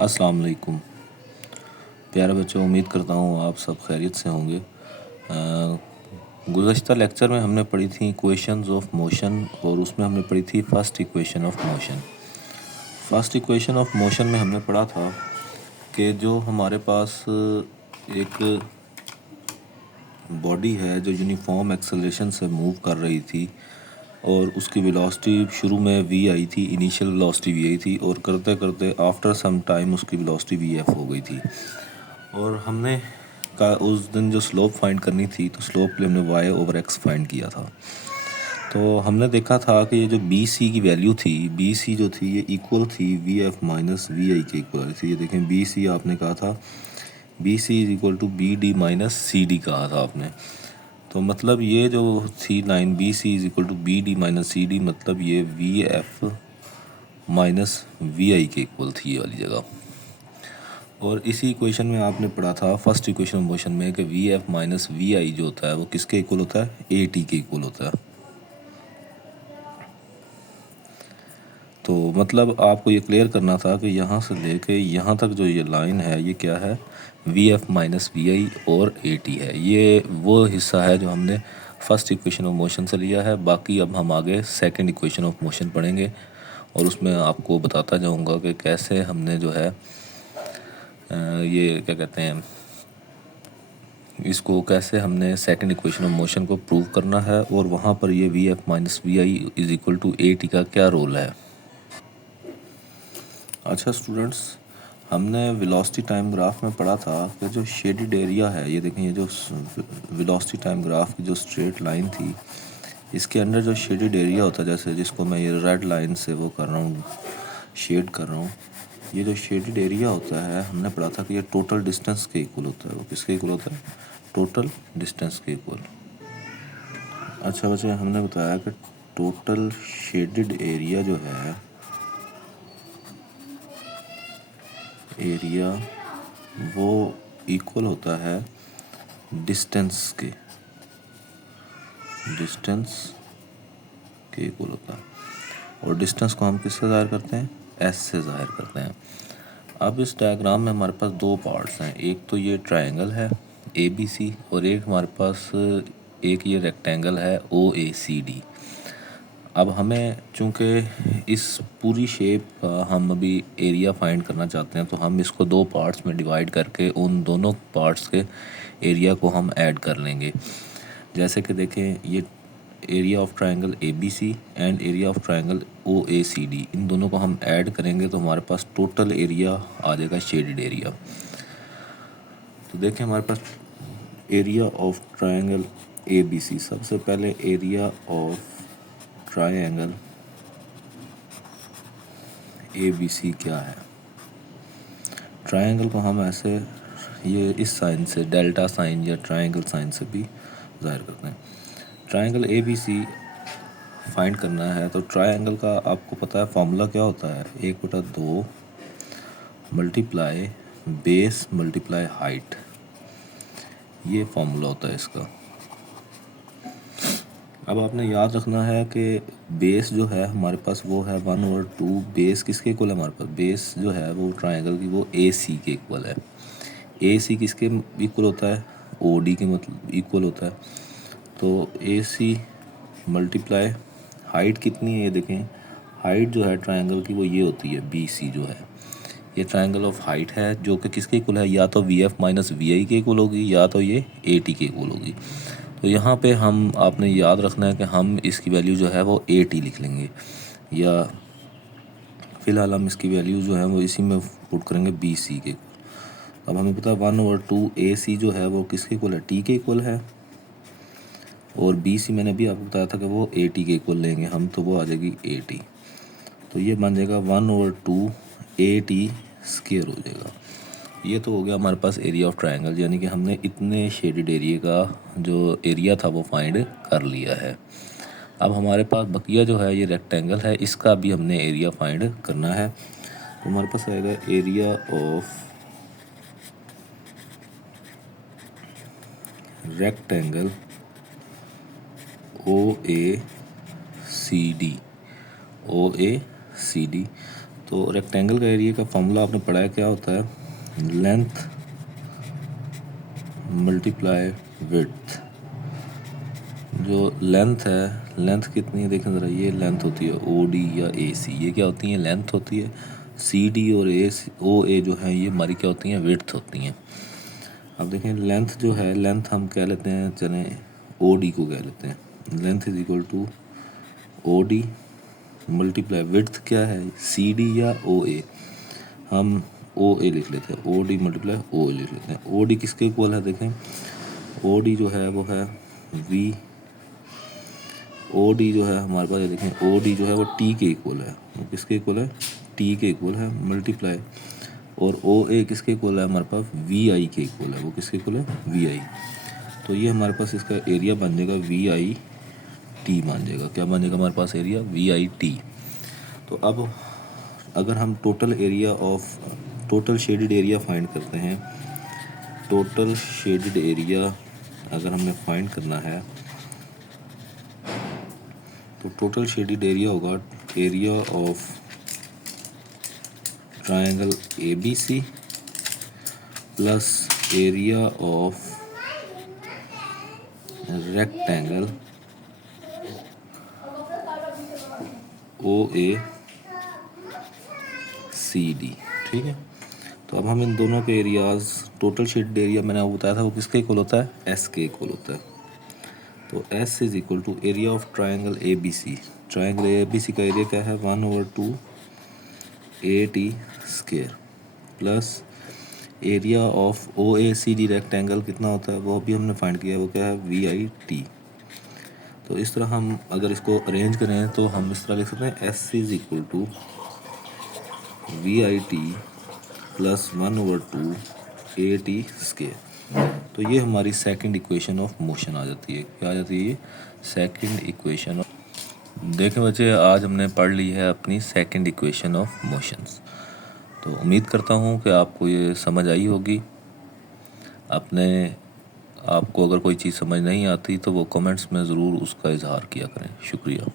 अस्सलाम वालेकुम प्यारे बच्चों, उम्मीद करता हूँ आप सब खैरियत से होंगे। गुज़श्ता लेक्चर में हमने पढ़ी थी इक्वेशंस ऑफ मोशन और उसमें हमने पढ़ी थी first equation of motion. First equation of motion में हमने पढ़ा था कि जो हमारे पास एक बॉडी है जो यूनिफॉर्म एक्सेलरेशन से मूव कर रही थी और उसकी वेलोसिटी शुरू में v आई थी, इनिशियल वेलोसिटी v आई थी और करते करते आफ्टर सम टाइम उसकी वेलोसिटी vf हो गई थी। और हमने का उस दिन जो स्लोप फाइंड करनी थी तो स्लोप के लिए हमने y/x फाइंड किया था। तो हमने देखा था कि ये जो बी सी की वैल्यू थी, बी सी जो थी ये इक्वल थी we f minus v i के इक्वल थी। ये देखें बी सी आपने कहा था B C is equal to B D minus C D कहा था आपने। तो मतलब ये जो थी line B C is equal to B D minus C D, मतलब ये v f minus v i के इक्वल थी ये वाली जगह। और इसी इक्वेशन में आपने पढ़ा था फर्स्ट इक्वेशन ऑफ मोशन में कि वी एफ माइनस वी आई जो होता है वो किसके इक्वल होता है, ए टी के इक्वल होता है। तो मतलब आपको ये क्लियर करना था कि यहाँ से लेके यहाँ तक जो ये लाइन है ये क्या है, वी एफ माइनस वी आई और ए टी है। ये वो हिस्सा है जो हमने फर्स्ट इक्वेशन ऑफ मोशन से लिया है। बाकी अब हम आगे सेकंड इक्वेशन ऑफ मोशन पढ़ेंगे और उसमें आपको बताता जाऊँगा कि कैसे हमने जो है ये क्या कहते हैं, इसको कैसे हमने सेकंड इक्वेशन ऑफ मोशन को प्रूव करना है और वहाँ पर ये v f minus v i is equal to a t का क्या रोल है। अच्छा स्टूडेंट्स, हमने वेलोसिटी टाइम ग्राफ में पढ़ा था कि जो शेडेड एरिया है, ये देखें ये जो वेलोसिटी टाइम ग्राफ की जो स्ट्रेट लाइन थी इसके अंदर जो शेडेड एरिया होता है, जैसे जिसको मैं ये रेड लाइन से वो कर रहा हूँ, शेड कर रहा हूँ, ये जो शेडेड एरिया होता है हमने पढ़ा था कि ये टोटल डिस्टेंस के इक्वल होता है। वो किसके इक्वल होता है, टोटल डिस्टेंस के इक्वल। अच्छा बच्चे, हमने बताया कि टोटल शेडेड एरिया जो है, एरिया वो इक्वल होता है डिस्टेंस के, डिस्टेंस के इक्वल होता है। और डिस्टेंस को हम किससे ज़ाहिर करते हैं, एस से ज़ाहिर करते हैं। अब इस डायग्राम में हमारे पास दो पार्ट्स हैं, एक तो ये ट्रायंगल है ए बी सी और एक हमारे पास एक ये रेक्टेंगल है ओ ए सी डी। अब हमें चूँकि इस पूरी शेप का हम अभी एरिया फाइंड करना चाहते हैं तो हम इसको दो पार्ट्स में डिवाइड करके उन दोनों पार्ट्स के एरिया को हम ऐड कर लेंगे। जैसे कि देखें ये area of triangle A B C and area of triangle O A C D, इन दोनों को हम ऐड करेंगे तो हमारे पास टोटल एरिया आ जाएगा शेडेड एरिया। तो देखें हमारे पास area of triangle A B C, सबसे पहले area of triangle A B C क्या है। ट्रायंगल को हम ऐसे ये इस साइन से डेल्टा साइन या ट्रायंगल साइन से भी ज़ाहिर करते हैं। Triangle A B C find करना है तो ट्रायंगल का आपको पता है फॉर्मूला क्या होता है, 1/2 मल्टीप्लाई बेस मल्टीप्लाई हाइट, ये फॉर्मूला होता है इसका। अब आपने याद रखना है कि बेस जो है हमारे पास वो है 1/2। बेस किसके इक्वल है, हमारे पास बेस जो है वो ट्रायंगल की वो ए सी के इक्वल है। ए सी किसके इक्वल होता है, ओ डी के मतलब इक्वल होता है। तो ए सी मल्टीप्लाई हाइट कितनी है, ये देखें हाइट जो है ट्रायंगल की वो ये होती है बी सी जो है, ये ट्रायंगल ऑफ हाइट है जो कि किसके इक्वल है, या तो we f minus v i के इक्वल होगी या तो ये ए टी के इक्वल होगी। तो यहाँ पे हम आपने याद रखना है कि हम इसकी वैल्यू जो है वो ए टी लिख लेंगे, या फ़िलहाल हम इसकी वैल्यू जो है वो इसी में पुट करेंगे बी सी के। अब हमें पता है 1/2 ए सी जो है वो किसके इक्वल है, टी के इक्वल है, और बी सी मैंने भी आपको बताया था कि वो ए टी के इक्वल लेंगे हम, तो वो आ जाएगी ए टी। तो ये बन जाएगा 1/2 ए टी स्क्वायर हो जाएगा। ये तो हो गया हमारे पास एरिया ऑफ ट्रायंगल, यानी कि हमने इतने शेडेड एरिया का जो एरिया था वो फाइंड कर लिया है। अब हमारे पास बकिया जो है ये रेक्टेंगल है, इसका भी हमने एरिया फाइंड करना है। तो हमारे पास आएगा area of rectangle O A C D, O A C D. तो रेक्टेंगल का एरिया का फॉर्मूला आपने पढ़ा है, क्या होता है, लेंथ मल्टीप्लाई विड्थ। जो लेंथ है, लेंथ कितनी है देखें ज़रा, ये लेंथ होती है ओ डी या ए सी, ये क्या होती है, लेंथ होती है। सी डी और ओ ए जो है ये हमारी क्या होती हैं, विड्थ होती हैं। अब देखें लेंथ जो है, लेंथ हम कह लेते हैं, चले ओ डी को कह लेते हैं, length is equal to O D multiply width क्या है, सी डी या ओ ए, हम ओ ए लिख लेते हैं, ओ डी मल्टीप्लाई ओ ए लिख लेते हैं। ओ डी किसके इक्वल है, देखें ओ डी जो है वो है वी, ओ डी जो है हमारे पास, ये देखें ओ डी जो है वो टी के इक्वल है, वो किसके इक्वल है, टी के इक्वल है, मल्टीप्लाई, और ओ ए किसके इक्वल है हमारे पास, वी आई के इक्वल है, वो किसके इक्वल है, वी आई। तो ये हमारे पास इसका एरिया बन जाएगा वी आई टी बन जाएगा, क्या बन जाएगा हमारे पास एरिया, वी आई टी। तो अब अगर हम total area of, total shaded area find करते हैं, टोटल शेडेड एरिया अगर हमने फाइंड करना है, तो टोटल शेडेड एरिया होगा area of triangle A B C plus area of rectangle O A C D, ठीक है। तो अब हम इन दोनों के एरियाज, टोटल शेडेड एरिया मैंने आपको बताया था वो किसके इक्वल होता है, एस के इक्वल होता है। तो S is equal to area of triangle A B C, triangle A B C का एरिया क्या है, 1/2 AT square plus area of O A C D rectangle कितना होता है, वो भी हमने फाइंड किया है, वो क्या है, वी आई टी। तो इस तरह हम अगर इसको अरेंज करें तो हम इस तरह लिख सकते हैं, S is equal to v i t plus 1/2 AT square. तो ये हमारी सेकंड इक्वेशन ऑफ मोशन आ जाती है, क्या आ जाती है, सेकंड इक्वेशन ऑफ। देखें बच्चे, आज हमने पढ़ ली है अपनी सेकंड इक्वेशन ऑफ मोशंस। तो उम्मीद करता हूँ कि आपको ये समझ आई होगी। आपको अगर कोई चीज़ समझ नहीं आती तो वो कमेंट्स में ज़रूर उसका इजहार किया करें। शुक्रिया।